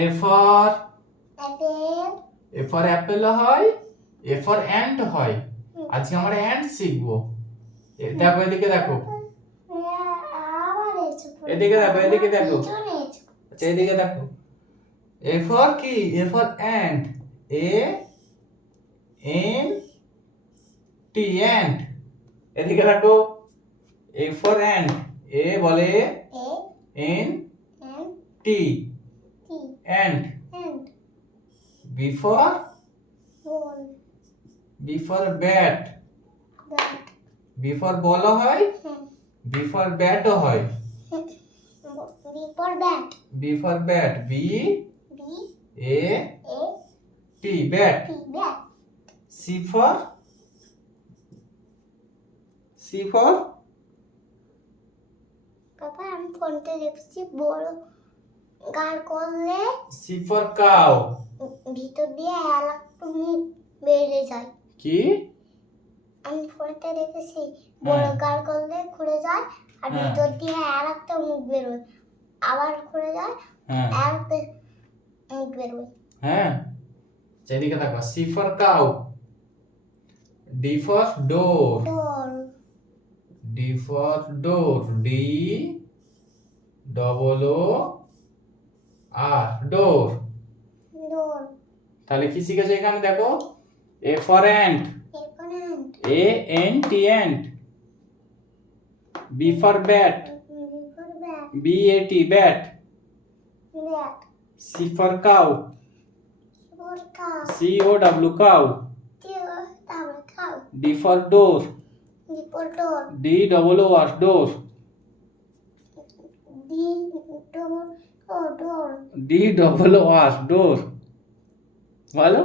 A for Apple A for Apple হয়, এ for ant হয়। আজকে আমরা অ্যান্ট শিখবো। দেখো এদিকে দেখো, আবার এসে এদিকে দেখো, এদিকে দেখো। পিছনে এসে আচ্ছা এদিকে দেখো, এ ফর কি? A for ant, A N T ant. এদিকে দেখো, এ ফর অ্যান্ট, এ বলে A N N T T ant. And B for ball bat, bat B for বলও হয়, বি ফর ব্যাটও হয়। B for bat B for bat, B B A A T bat. T bat C for বাবা আমি ফোনটা দেখছি বড় গাল করলে সি ফর কাউ। ভিতর দিয়ে আর একটা মুখ বেরিয়ে যায়। কি? আমি ফোনটা দেখেছি বড় গাল করলে খুলে যায় আর হ্যাঁ। ভিতর দিয়ে আর একটা মুখ বেরোয়, আবার খুলে যায় হ্যাঁ আর একটা মুখ বেরোয়। হ্যাঁ, সেদিকে দেখো, C for cow, D for door, door D for door, D double O R door. Door তাহলে কি শিখেছো এখানে দেখো, এ ফর অ্যান্ট, এখানে A N T ant. B for bat, B for bat B A T bat. Bat C for cow, for cow C O W cow. তারপরে cow D for door, D for door D double O R door, D door O door D double O R ডোর। বলো।